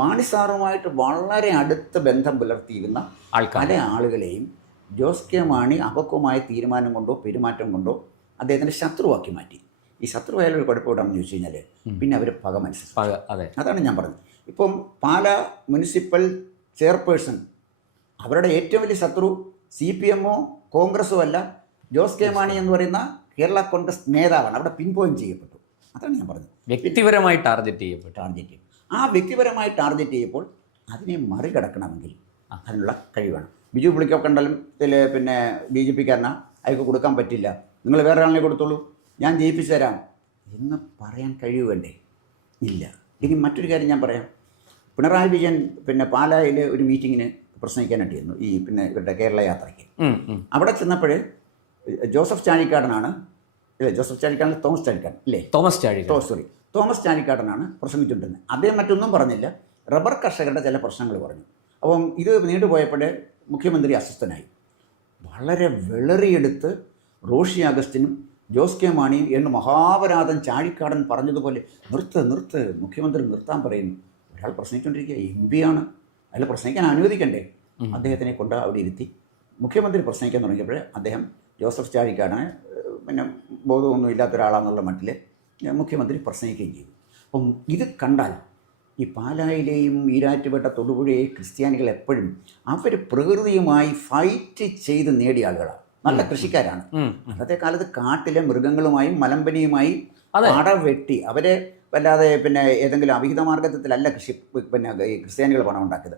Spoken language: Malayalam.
മാണി സാറുമായിട്ട് വളരെ അടുത്ത ബന്ധം പുലർത്തിയിരുന്ന പല ആളുകളെയും ജോസ് കെ മാണി അപക്വമായ തീരുമാനം കൊണ്ടോ പെരുമാറ്റം കൊണ്ടോ അദ്ദേഹത്തിൻ്റെ ശത്രുവാക്കി മാറ്റി. ഈ ശത്രുവായാലും ഒരു കുഴപ്പം ഇടാമെന്ന് ചോദിച്ചു കഴിഞ്ഞാൽ പിന്നെ അവർ പക മനസ്സിലാക്കി. അതാണ് ഞാൻ പറഞ്ഞത്. ഇപ്പം പാലാ മുനിസിപ്പൽ ചെയർപേഴ്സൺ അവരുടെ ഏറ്റവും വലിയ ശത്രു CPM-ഓ കോൺഗ്രസ്സോ അല്ല, ജോസ് കെ മാണി എന്ന് പറയുന്ന കേരള കോൺഗ്രസ് നേതാവാണ്. അവിടെ പിൻ പോയിന്റ് ചെയ്യപ്പെട്ടു. അതാണ് ഞാൻ പറഞ്ഞത്. വ്യക്തിപരമായി ടാർഗറ്റ് ചെയ്യും. ആ വ്യക്തിപരമായി ടാർഗറ്റ് ചെയ്യപ്പോൾ അതിനെ മറികടക്കണമെങ്കിൽ അതിനുള്ള കഴിവാണ്. ബിജു പുളിക്കൊക്കെ പിന്നെ BJP-കാരനാ, അയാൾക്ക് കൊടുക്കാൻ പറ്റില്ല, നിങ്ങൾ വേറെ ആളിനെ കൊടുത്തോളൂ, ഞാൻ ജയിപ്പിച്ചു തരാം എന്ന് പറയാൻ കഴിയുവേണ്ടേ? ഇല്ല. ഇനി മറ്റൊരു കാര്യം ഞാൻ പറയാം. പിണറായി വിജയൻ പിന്നെ പാലായിൽ ഒരു മീറ്റിങ്ങിന് പ്രസംഗിക്കാനായിട്ടിരുന്നു, ഈ പിന്നെ ഇവരുടെ കേരള യാത്രയ്ക്ക്. അവിടെ ചെന്നപ്പോൾ ജോസഫ് ചാഴിക്കാടനാണ്, തോമസ് ചാഴിക്കാടൻ അല്ലേ? തോമസ് ചാഴിക്കാടനാണ് പ്രസംഗിച്ചുകൊണ്ടിരുന്നത്. അദ്ദേഹം മറ്റൊന്നും പറഞ്ഞില്ല, റബ്ബർ കർഷകരുടെ ചില പ്രശ്നങ്ങൾ പറഞ്ഞു. അപ്പം ഇത് നീണ്ടുപോയപ്പോൾ മുഖ്യമന്ത്രി അസ്വസ്ഥനായി. വളരെ വെളറിയെടുത്ത് റോഷി അഗസ്റ്റിനും ജോസ് കെ മാണിയും എന്ന് മഹാപരാധം ചാഴിക്കാടൻ പറഞ്ഞതുപോലെ നിർത്ത് മുഖ്യമന്ത്രി നിർത്താൻ പറയുന്നു. ഒരാൾ പ്രസംഗിച്ചുകൊണ്ടിരിക്കുക, MP ആണ്, അയാൾ പ്രസംഗിക്കാൻ അനുവദിക്കണ്ടേ? അദ്ദേഹത്തിനെ കൊണ്ട് അവിടെ ഇരുത്തി മുഖ്യമന്ത്രി പ്രസംഗിക്കാൻ തുടങ്ങിയപ്പോൾ അദ്ദേഹം ജോസഫ് ചാഴിക്കാടനെ പിന്നെ ബോധമൊന്നും ഇല്ലാത്ത ഒരാളാണെന്നുള്ള മട്ടിൽ മുഖ്യമന്ത്രി പ്രസംഗിക്കുകയും ചെയ്തു. അപ്പം ഇത് കണ്ടാൽ ഈ പാലായിലെയും ഈരാറ്റുപേട്ട തൊടുപുഴയെയും ക്രിസ്ത്യാനികൾ എപ്പോഴും അവർ പ്രകൃതിയുമായി ഫൈറ്റ് ചെയ്ത് നേടിയ ആളുകളാണ്, നല്ല കൃഷിക്കാരാണ്. അന്നത്തെ കാലത്ത് കാട്ടിലെ മൃഗങ്ങളുമായും മലമ്പനിയുമായി വെട്ടി അവരെ വല്ലാതെ പിന്നെ ഏതെങ്കിലും അവിഹിത മാർഗത്തിലല്ല പിന്നെ ക്രിസ്ത്യാനികൾ പണം ഉണ്ടാക്കിയത്.